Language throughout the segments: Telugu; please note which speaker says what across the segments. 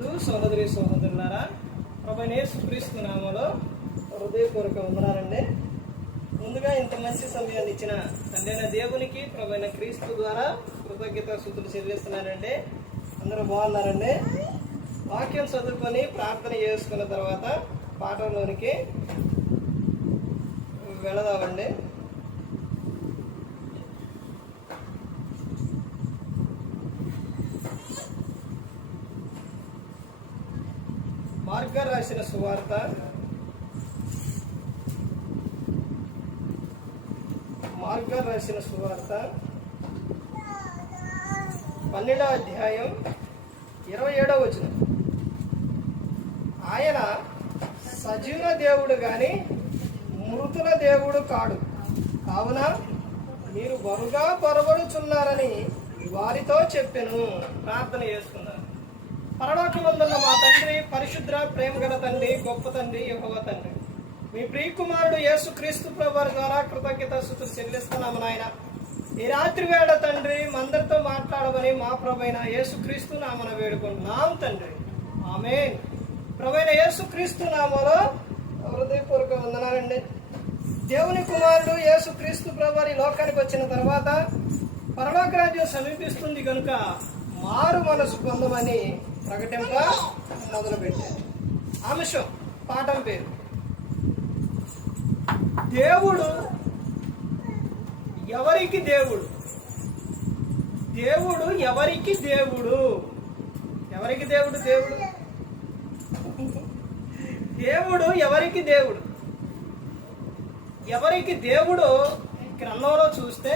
Speaker 1: సోదరి సోదరులారా ప్రభు నేర్చుక్రీస్తు నామలో హృదయపూర్వక వందనాలండి. ముందుగా ఇంత మంచి సమయాన్ని ఇచ్చిన తండ్రైన దేవునికి ప్రభు క్రీస్తు ద్వారా కృతజ్ఞత శుద్ధులు చెల్లిస్తున్నారండి అందరూ బాగున్నారండి? వాక్యం చదువుకొని ప్రార్థన చేసుకున్న తర్వాత పాఠంలోనికి వెళదామండి. మార్గ రాసిన సువార్త. మార్గ రాసిన సువార్త. పన్నెండవ అధ్యాయం ఇరవై ఏడవ వచ్చిన ఆయన సజీవ దేవుడు గాని మృతుల దేవుడు కాడు. కావున మీరు బరుగా పొరబడుచున్నారని వారితో చెప్పాను. ప్రార్థన చేసుకున్నారు పరలోకమందున్న మా తండ్రి పరిశుద్ర ప్రేమగల తండ్రి గొప్ప తండ్రి యహోవ తండ్రి. మీ ప్రియకుమారుడు యేసు క్రీస్తు ప్రభు ద్వారా కృతజ్ఞత స్థుతులు చెల్లిస్తున్నాము నాయన. ఈ రాత్రి వేళ తండ్రి మందరితో మాట్లాడమని మా ప్రభైన యేసు క్రీస్తు నామన వేడుకుంటున్నాం తండ్రి. ఆమె ప్రభైన యేసు క్రీస్తు నామలో హృదయపూర్వక వందనాలండి. దేవుని కుమారుడు యేసు క్రీస్తు ప్రభువారి లోకానికి వచ్చిన తర్వాత పరలోక రాజ్యం సమీపిస్తుంది కనుక మారు మనసు పొందమని ప్రకటింప మొదలుపెట్టారు. అంశం పాఠం పేరు. దేవుడు ఎవరికి దేవుడు? దేవుడు ఎవరికి దేవుడు? ఎవరికి దేవుడు దేవుడు? దేవుడు ఎవరికి దేవుడు? ఎవరికి దేవుడు? గ్రంథంలో చూస్తే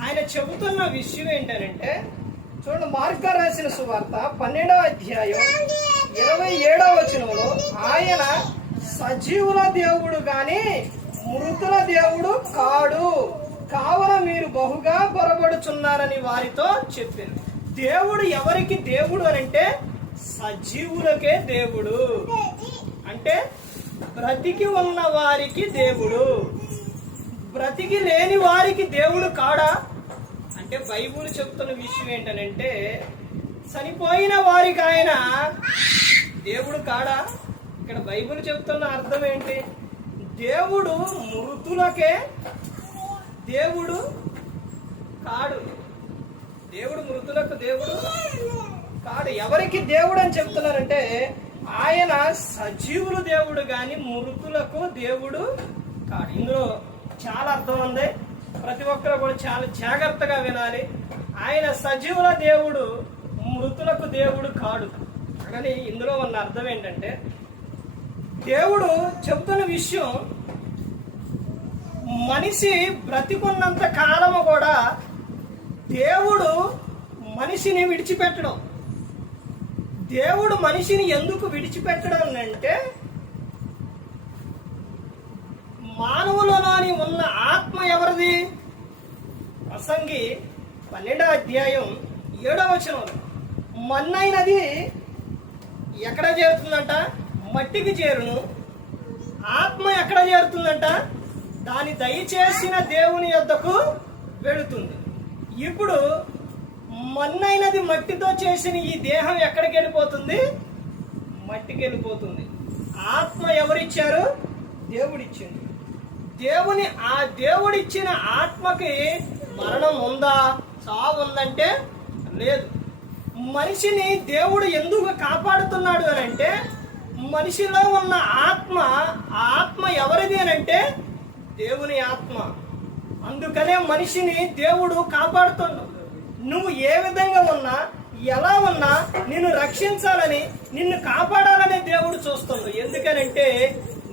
Speaker 1: ఆయన చెబుతున్న విషయం ఏంటంటే చూడండి మార్గ రాసిన సువార్త పన్నెండవ అధ్యాయం ఇరవై ఏడవ వచనంలో ఆయన సజీవుల దేవుడు గాని మృతుల దేవుడు కాడు. కావున మీరు బహుగా పొరబడుచున్నారని వారితో చెప్పారు. దేవుడు ఎవరికి దేవుడు అని అంటే సజీవులకే దేవుడు. అంటే బ్రతికి ఉన్న వారికి దేవుడు. బ్రతికి లేని వారికి దేవుడు కాడా? అంటే బైబుల్ చెప్తున్న విషయం ఏంటనంటే చనిపోయిన వారికి ఆయన దేవుడు కాడా? ఇక్కడ బైబుల్ చెప్తున్న అర్థం ఏంటి? దేవుడు మృతులకే దేవుడు కాడు. దేవుడు మృతులకు దేవుడు కాడు. ఎవరికి దేవుడు అని చెప్తున్నారంటే ఆయన సజీవులు దేవుడు కానీ మృతులకు దేవుడు కాడు. ఇందులో చాలా అర్థం ఉంది. ప్రతి ఒక్కరు కూడా చాలా జాగ్రత్తగా వినాలి. ఆయన సజీవుల దేవుడు మృతులకు దేవుడు కాడు. కానీ ఇందులో ఉన్న అర్థం ఏంటంటే దేవుడు చెబుతున్న విషయం మనిషి బ్రతికున్నంత కాలము కూడా దేవుడు మనిషిని విడిచిపెట్టడం. దేవుడు మనిషిని ఎందుకు విడిచిపెట్టడం అంటే మానవులలోని ఉన్న ఆత్మ ఎవరిది? ప్రసంగి పన్నెండవ అధ్యాయం ఏడవ వచనం మన్నైనది ఎక్కడ చేరుతుందంట? మట్టికి చేరును. ఆత్మ ఎక్కడ చేరుతుందంట? దాని దయచేసిన దేవుని యొద్దకు వెళుతుంది. ఇప్పుడు మన్నైనది మట్టితో చేసిన ఈ దేహం ఎక్కడికి వెళ్ళిపోతుంది? మట్టికి వెళ్ళిపోతుంది. ఆత్మ ఎవరిచ్చారు? దేవుడిచ్చింది. దేవుని ఆ దేవుడిచ్చిన ఆత్మకి మరణం ఉందా? చావు ఉందంటే లేదు. మనిషిని దేవుడు ఎందుకు కాపాడుతున్నాడు అని అంటే మనిషిలో ఉన్న ఆత్మ ఆ ఆత్మ ఎవరిది అని అంటే దేవుని ఆత్మ. అందుకనే మనిషిని దేవుడు కాపాడుతున్నాడు నువ్వు ఏ విధంగా ఉన్నా ఎలా ఉన్నా నిన్ను రక్షించాలని నిన్ను కాపాడాలని దేవుడు చూస్తున్నాడు ఎందుకనంటే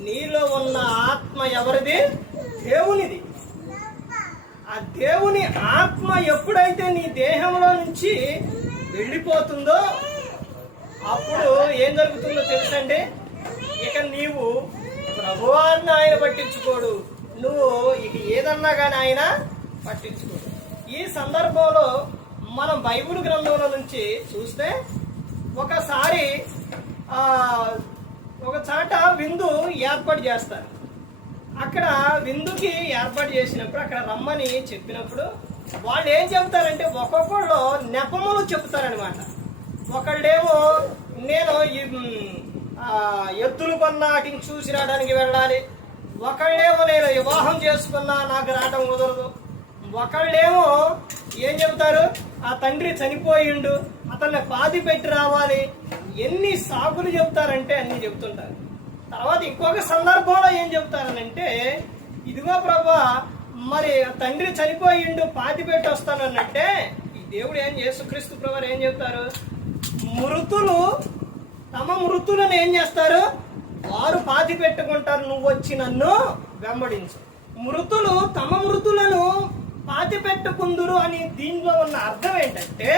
Speaker 1: నీలో ఉన్న ఆత్మ ఎవరిది? దేవునిది. ఆ దేవుని ఆత్మ ఎప్పుడైతే నీ దేహంలో నుంచి వెళ్ళిపోతుందో అప్పుడు ఏం జరుగుతుందో తెలుసండి? ఇక నీవు ప్రభువాన్ని ఆయన పట్టించుకోడు. నువ్వు ఇక ఏదన్నా కానీ ఆయన పట్టించుకోడు. ఈ సందర్భంలో మనం బైబిల్ గ్రంథంలో నుంచి చూస్తే ఒకసారి చాట విందు ఏర్పాటు చేస్తారు. అక్కడ విందుకి ఏర్పాటు చేసినప్పుడు అక్కడ రమ్మని చెప్పినప్పుడు వాళ్ళు ఏం చెప్తారంటే ఒక్కొక్కళ్ళు నెపములు చెప్తారనమాట ఒకళ్ళేమో నేను ఈ ఎద్దులు కొన్నా వాటిని చూసి రావడానికి వెళ్ళాలి. ఒకళ్ళేమో నేను వివాహం చేసుకున్నా నాకు రావడం కుదరదు. ఒకళ్ళేమో ఏం చెబుతారు ఆ తండ్రి చనిపోయిండు అతన్ని పాతి పెట్టి రావాలి ఎన్ని సాకులు చెప్తారంటే అన్ని చెప్తుంటారు తర్వాత ఇంకొక సందర్భంలో ఏం చెప్తారనంటే ఇదిగో ప్రభా మరి తండ్రి చనిపోయిండు పాతి పెట్టి వస్తాను అన్నట్టే ఈ దేవుడు ఏం యేసుక్రీస్తు ప్రభు ఏం చెప్తారు మృతులు తమ మృతులను ఏం చేస్తారు? వారు పాతి పెట్టుకుంటారు నువ్వు వచ్చి నన్ను వెంబడించు. మృతులు తమ మృతులను పాతి పెట్టుకుందురు అని దీనిలో ఉన్న అర్థం ఏంటంటే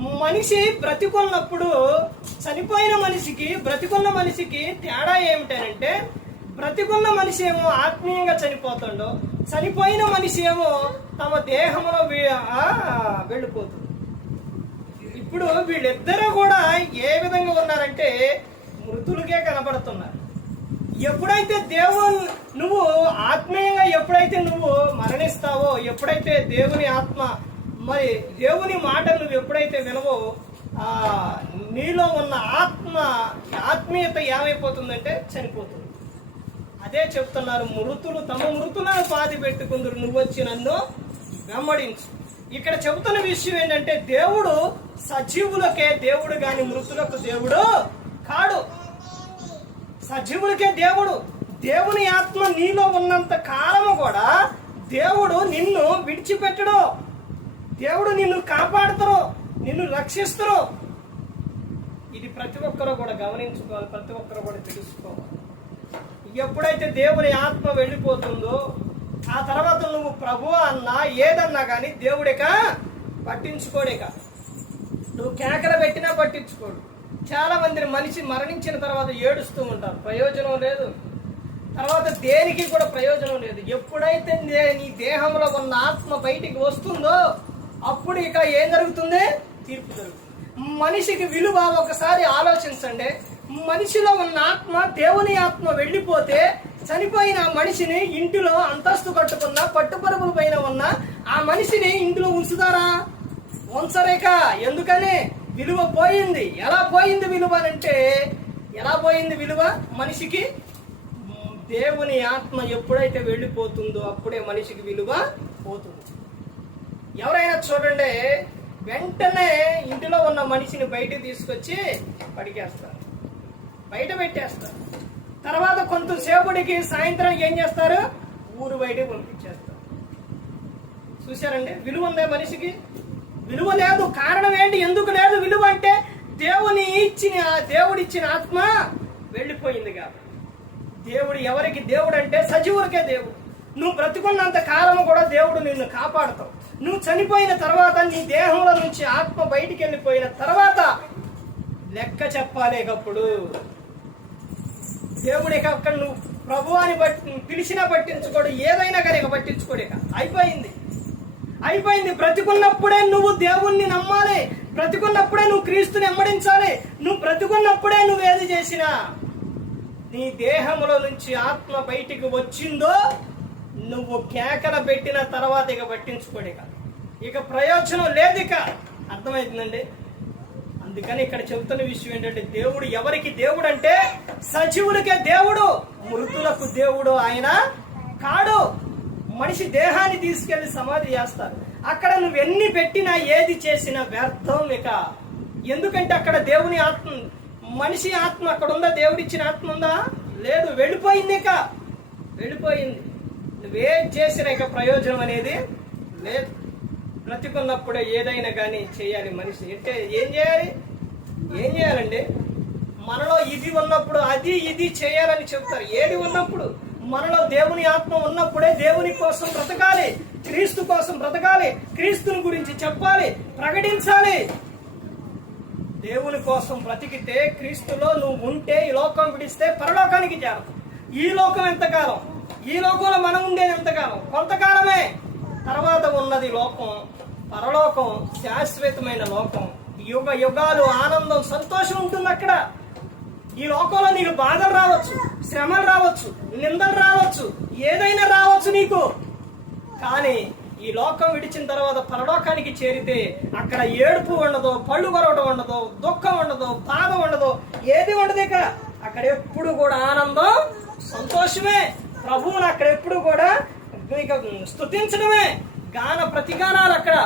Speaker 1: మనిషి బ్రతికున్నప్పుడు చనిపోయిన మనిషికి బ్రతికున్న మనిషికి తేడా ఏమిటంటే బ్రతికున్న మనిషి ఏమో ఆత్మీయంగా చనిపోతుండో చనిపోయిన మనిషి ఏమో తమ దేహంలో వెళ్ళిపోతుంది. ఇప్పుడు వీళ్ళిద్దరూ కూడా ఏ విధంగా ఉన్నారంటే మృతులుగే కనబడుతున్నారు. ఎప్పుడైతే దేవుని నువ్వు ఆత్మీయంగా ఎప్పుడైతే నువ్వు మరణిస్తావో ఎప్పుడైతే దేవుని ఆత్మ మరి దేవుని మాటలు నువ్వు ఎప్పుడైతే వినవో ఆ నీలో ఉన్న ఆత్మ ఆత్మీయత ఏమైపోతుందంటే చనిపోతుంది. అదే చెప్తున్నారు మృతులు తమ మృతులను పాతి పెట్టుకుందరు నువ్వు వచ్చి నన్ను వెంబడించు. ఇక్కడ చెబుతున్న విషయం ఏంటంటే దేవుడు సజీవులకే దేవుడు కాని మృతులకు దేవుడు కాడు. సజీవులకే దేవుడు. దేవుని ఆత్మ నీలో ఉన్నంత కాలము కూడా దేవుడు నిన్ను విడిచిపెట్టడు. దేవుడు నిన్ను కాపాడుతారు నిన్ను రక్షిస్తారు. ఇది ప్రతి ఒక్కరూ కూడా గమనించుకోవాలి ప్రతి ఒక్కరూ కూడా తెలుసుకోవాలి. ఎప్పుడైతే దేవుని ఆత్మ వెళ్ళిపోతుందో ఆ తర్వాత నువ్వు ప్రభు అన్నా ఏదన్నా కానీ దేవుడిక పట్టించుకోడేక నువ్వు కేకలు పెట్టినా పట్టించుకోడు. చాలా మంది మనిషి మరణించిన తర్వాత ఏడుస్తూ ఉంటారు ప్రయోజనం లేదు. తర్వాత దేనికి కూడా ప్రయోజనం లేదు. ఎప్పుడైతే నీ దేహంలో ఉన్న ఆత్మ బయటికి వస్తుందో అప్పుడు ఇక ఏం జరుగుతుంది? తీర్పు జరుగుతుంది. మనిషికి విలువ ఒకసారి ఆలోచించండి. మనిషిలో ఉన్న ఆత్మ దేవుని ఆత్మ వెళ్ళిపోతే చనిపోయిన మనిషిని ఇంటిలో అంతస్తు కట్టుకున్న పట్టుపరుగుల పైన ఉన్న ఆ మనిషిని ఇంటిలో ఉంచుతారా? ఉంచరేక. ఎందుకని? విలువ పోయింది. ఎలా పోయింది విలువ అంటే ఎలా పోయింది విలువ? మనిషికి దేవుని ఆత్మ ఎప్పుడైతే వెళ్ళిపోతుందో అప్పుడే మనిషికి విలువ పోతుంది. ఎవరైనా చూడండి వెంటనే ఇంటిలో ఉన్న మనిషిని బయటకు తీసుకొచ్చి పడికేస్తారు. బయట పెట్టేస్తారు. తర్వాత కొంతసేపుడికి సాయంత్రం ఏం చేస్తారు? ఊరు బయటకు పంపించేస్తారు. చూశారండి? విలువ ఉందా మనిషికి? విలువ లేదు. కారణం ఏంటి? ఎందుకు లేదు? విలువ అంటే దేవుని ఇచ్చిన దేవుడిచ్చిన ఆత్మ వెళ్ళిపోయింది కాబట్టి. దేవుడు ఎవరికి? దేవుడు అంటే సజీవులకే దేవుడు. నువ్వు బ్రతికున్నంత కాలం కూడా దేవుడు నిన్ను కాపాడుతావు. నువ్వు చనిపోయిన తర్వాత నీ దేహంలో నుంచి ఆత్మ బయటికి వెళ్ళిపోయిన తర్వాత లెక్క చెప్పాలి ఒకప్పుడు. దేవుడి అక్కడ నువ్వు ప్రభు అని బట్టి పిలిచినా పట్టించుకోడు ఏదైనా కానీ ఇక పట్టించుకోడు ఇక. అయిపోయింది. అయిపోయింది. బ్రతికున్నప్పుడే నువ్వు దేవుణ్ణి నమ్మాలి. బ్రతికున్నప్పుడే నువ్వు క్రీస్తుని ఎమ్మడించాలి నువ్వు బ్రతికున్నప్పుడే నువ్వు ఏది చేసినా నీ దేహంలో నుంచి ఆత్మ బయటికి వచ్చిందో నువ్వు కేకల పెట్టిన తర్వాత ఇక పట్టించుకోడిక ఇక. ఇక ప్రయోజనం లేదు ఇక. అర్థమవుతుందండి అందుకని ఇక్కడ చెబుతున్న విషయం ఏంటంటే దేవుడు ఎవరికి దేవుడు అంటే సజీవులకే దేవుడు మృతులకు దేవుడు ఆయన కాడు. మనిషి దేహాన్ని తీసుకెళ్ళి సమాధి చేస్తారు. అక్కడ నువ్వు ఎన్ని పెట్టినా ఏది చేసినా వ్యర్థం ఇక. ఎందుకంటే అక్కడ దేవుని ఆత్మ మనిషి ఆత్మ అక్కడ ఉందా? దేవుడిచ్చిన ఆత్మ ఉందా? లేదు. వెళ్ళిపోయింది ఇక. వెళ్ళిపోయింది. నువ్వేం చేసిన ఇక ప్రయోజనం అనేది లేదు. బ్రతికున్నప్పుడే ఏదైనా కానీ చేయాలి మనిషి. అంటే ఏం చేయాలి? ఏం చేయాలండి? మనలో ఇది ఉన్నప్పుడు అది ఇది చేయాలని చెప్తారు. ఏది ఉన్నప్పుడు? మనలో దేవుని ఆత్మ ఉన్నప్పుడే దేవుని కోసం బ్రతకాలి. క్రీస్తు కోసం బ్రతకాలి. క్రీస్తుని గురించి చెప్పాలి. ప్రకటించాలి. దేవుని కోసం బ్రతికితే క్రీస్తులో నువ్వు ఉంటే ఈ లోకం విడిస్తే పరలోకానికి చేరదు ఈ లోకం ఎంతకాలం? ఈ లోకంలో మనం ఉండేది ఎంతకాలం? కొంతకాలమే. తర్వాత ఉన్నది లోకం పరలోకం శాశ్వతమైన లోకం. యుగ యుగాలు ఆనందం సంతోషం ఉంటుంది అక్కడ. ఈ లోకంలో నీకు బాధలు రావచ్చు శ్రమలు రావచ్చు నిందలు రావచ్చు ఏదైనా రావచ్చు నీకు. కానీ ఈ లోకం విడిచిన తర్వాత పరలోకానికి చేరితే అక్కడ ఏడుపు ఉండదు పళ్ళు కొరవడం ఉండదు దుఃఖం ఉండదు బాధ ఉండదు ఏది ఉండదు ఇక. అక్కడ ఎప్పుడు కూడా ఆనందం సంతోషమే. ప్రభువుని అక్కడ ఎప్పుడు కూడా ఇక స్తుతించడమే గాన ప్రతిగానాలు అక్కడ.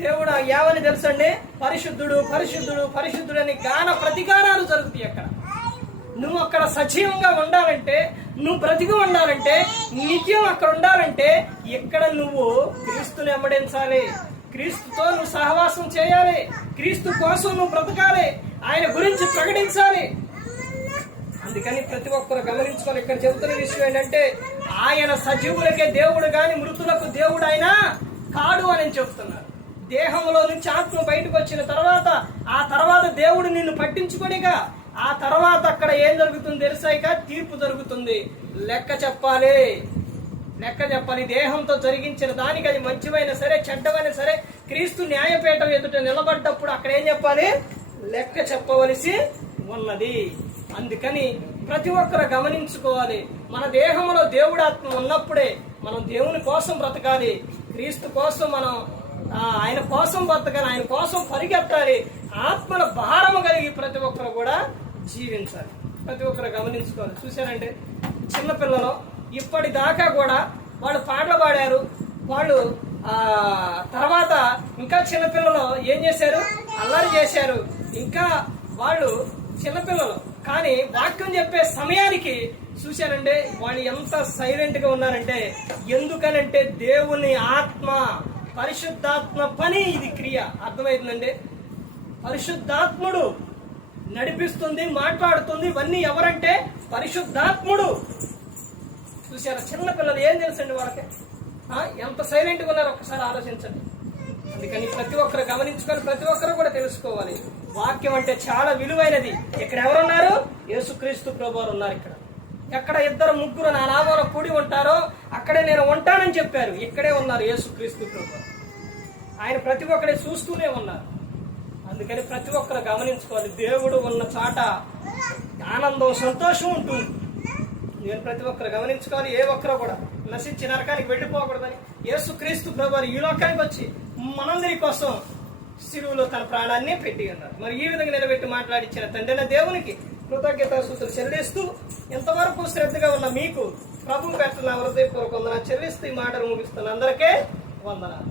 Speaker 1: దేవుడు ఏమని తెలుసండి? పరిశుద్ధుడు పరిశుద్ధుడు పరిశుద్ధుడు అని గాన ప్రతిగానాలు జరుగుతాయి అక్కడ. నువ్వు అక్కడ సజీవంగా ఉండాలంటే నువ్వు బ్రతికి ఉండాలంటే నిత్యం అక్కడ ఉండాలంటే ఇక్కడ నువ్వు క్రీస్తుని వెంబడించాలి క్రీస్తుతో నువ్వు సహవాసం చేయాలి. క్రీస్తు కోసం నువ్వు బ్రతకాలి. ఆయన గురించి ప్రకటించాలి. అందుకని ప్రతి ఒక్కరు గమనించుకొని ఇక్కడ చెబుతున్న విషయం ఏంటంటే ఆయన సజీవులకే దేవుడు కాని మృతులకు దేవుడు ఆయన కాడు అని చెప్తున్నారు దేహంలో నుంచి ఆత్మ బయటకు వచ్చిన తర్వాత ఆ తర్వాత దేవుడు నిన్ను పట్టించుకొనిగా ఆ తర్వాత అక్కడ ఏం జరుగుతుంది తెలుసాయిక తీర్పు జరుగుతుంది. లెక్క చెప్పాలి. లెక్క చెప్పాలి. దేహంతో జరిగించిన దానికి అది మంచివైనా సరే చెడ్డమైనా సరే క్రీస్తు న్యాయపీఠం ఎదుట నిలబడ్డప్పుడు అక్కడ ఏం చెప్పాలి? లెక్క చెప్పవలసి ఉన్నది. అందుకని ప్రతి ఒక్కరు గమనించుకోవాలి. మన దేహంలో దేవుడు ఆత్మ ఉన్నప్పుడే మనం దేవుని కోసం బ్రతకాలి. క్రీస్తు కోసం మనం ఆయన కోసం బ్రతకాలి ఆయన కోసం పరిగెత్తాలి. ఆత్మల భారము కలిగి ప్రతి ఒక్కరు కూడా జీవించాలి. ప్రతి ఒక్కరు గమనించుకోవాలి. చూశారంటే చిన్నపిల్లలు ఇప్పటిదాకా కూడా వాళ్ళు పాటలు పాడారు. వాళ్ళు ఆ తర్వాత ఇంకా చిన్నపిల్లలు ఏం చేశారు? అల్లరి చేశారు. ఇంకా వాళ్ళు చిన్నపిల్లలు కానీ వాక్యం చెప్పే సమయానికి చూశారంటే వాళ్ళు ఎంత సైలెంట్గా ఉన్నారంటే ఎందుకనంటే దేవుని ఆత్మ పరిశుద్ధాత్మ పని ఇది క్రియ. అర్థమైందండి? పరిశుద్ధాత్ముడు నడిపిస్తుంది మాట్లాడుతుంది ఇవన్నీ ఎవరంటే పరిశుద్ధాత్ముడు. చూసారా చిన్న పిల్లలు ఏం తెలుసండి వాళ్ళకి? ఎంత సైలెంట్గా ఉన్నారు ఉన్నారో ఒకసారి ఆలోచించండి. అందుకని ప్రతి ఒక్కరు గమనించుకొని ప్రతి ఒక్కరు కూడా తెలుసుకోవాలి. వాక్యం అంటే చాలా విలువైనది. ఇక్కడ ఎవరున్నారు? యేసుక్రీస్తు ప్రభు ఉన్నారు ఇక్కడ. ఎక్కడ ఇద్దరు ముగ్గురు నా నామంలో కూడి ఉంటారో అక్కడే నేను ఉంటానని చెప్పారు. ఇక్కడే ఉన్నారు యేసుక్రీస్తు ప్రభు ఆయన ప్రతి ఒక్కడే చూస్తూనే ఉన్నారు. అందుకని ప్రతి ఒక్కరు గమనించుకోవాలి. దేవుడు ఉన్న చాట ఆనందం సంతోషం ఉంటుంది నేను ప్రతి ఒక్కరు గమనించుకోవాలి. ఏ ఒక్కరు కూడా నశించి నరకానికి వెళ్ళిపోకూడదని యేసుక్రీస్తు ప్రభు ఈ లోకానికి వచ్చి మనందరి కోసం శిలువులో తన ప్రాణాన్ని పెట్టి ఉన్నారు. మరి ఈ విధంగా నిలబెట్టి మాట్లాడించిన తండ్రిన దేవునికి కృతజ్ఞత సూత్రులు చెల్లిస్తూ ఎంతవరకు శ్రద్ధగా ఉన్న మీకు ప్రభు పెట్టిన హృదయపూర్వక వందన చెల్లిస్తూ ఈ మాటలు ముగిస్తున్న అందరికీ వందనాలు.